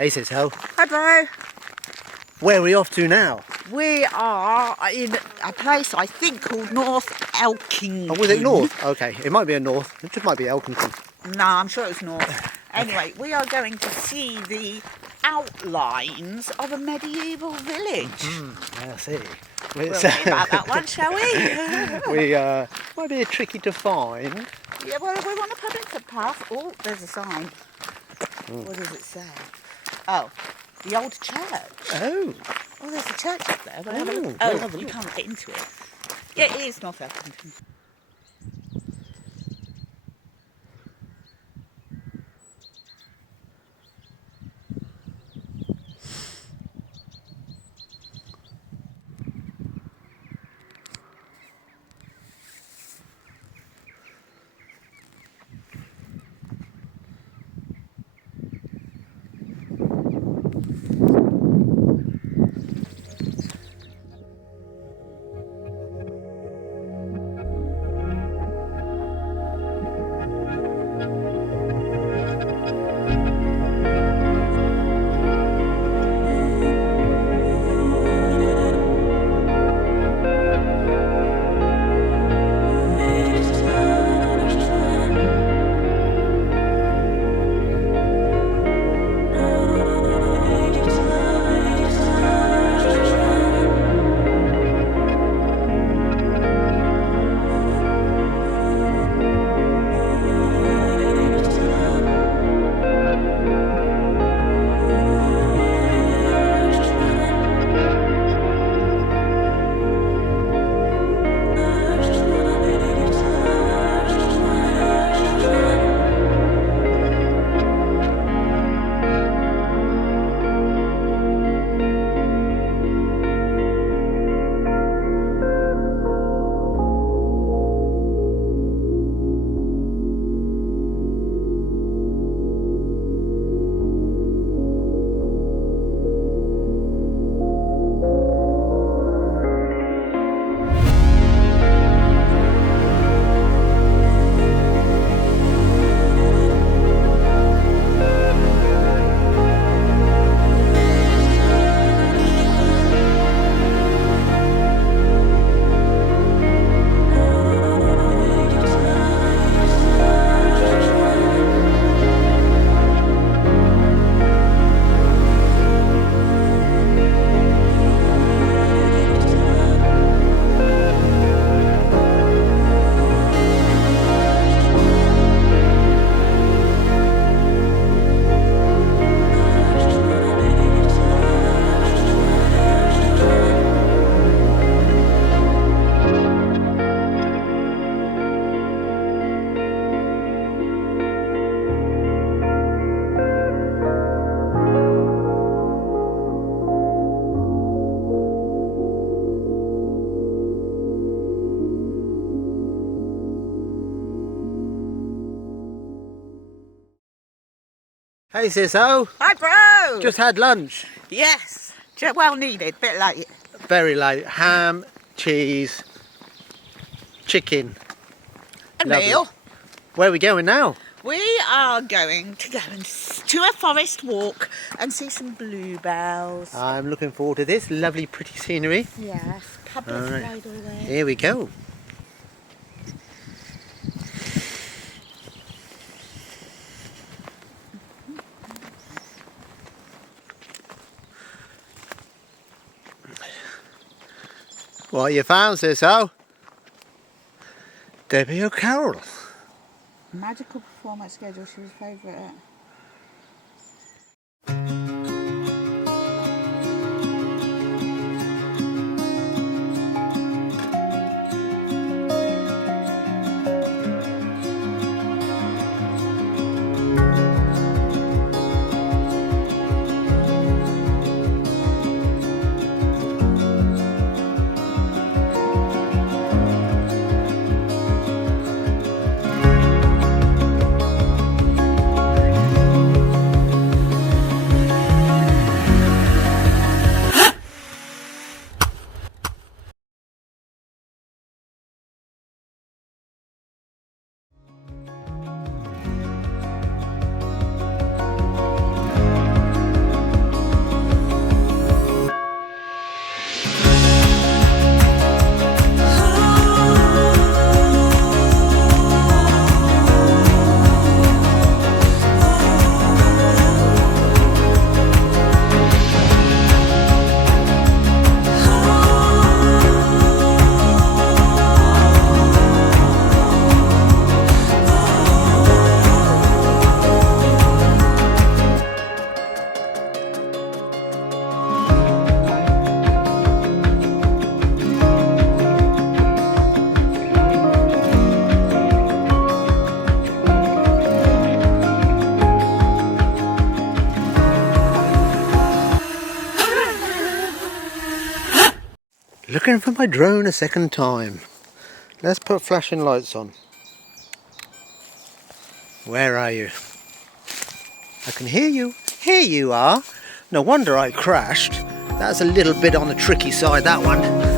Hey, says Hel. Hello. Where are we off to now? We are in a place I think called North Elkington. Oh, was it north? Okay, it might be a north. It just might be Alchinton. No, I'm sure it's north. Anyway, we are going to see the outlines of a medieval village. I see. We'll see about that one, shall we? We might be tricky to find. Yeah, well, we want a public footpath. Oh, there's a sign. What does it say? Oh, the old church. Oh. Oh, there's a church up there. We'll have a look. We'll have a You look. can't get into it. Yeah, it is North Elkington. Hey, sis Ho. Hi, bro. Just had lunch. Yes. Well needed. Bit late. Very late. Ham, cheese, chicken. A Lovely. meal. Where are we going now? We are going to go to a forest walk and see some bluebells. I'm looking forward to this. Lovely, pretty scenery. Yes. Public Alright. right away. Here we go. What you found, sis Ho? Debbie O'Carroll. Magical performance schedule. She was favourite. Looking for my drone a second time. Let's put flashing lights on. Where are you? I can hear you. Here you are. No wonder I crashed. That's a little bit on the tricky side, that one.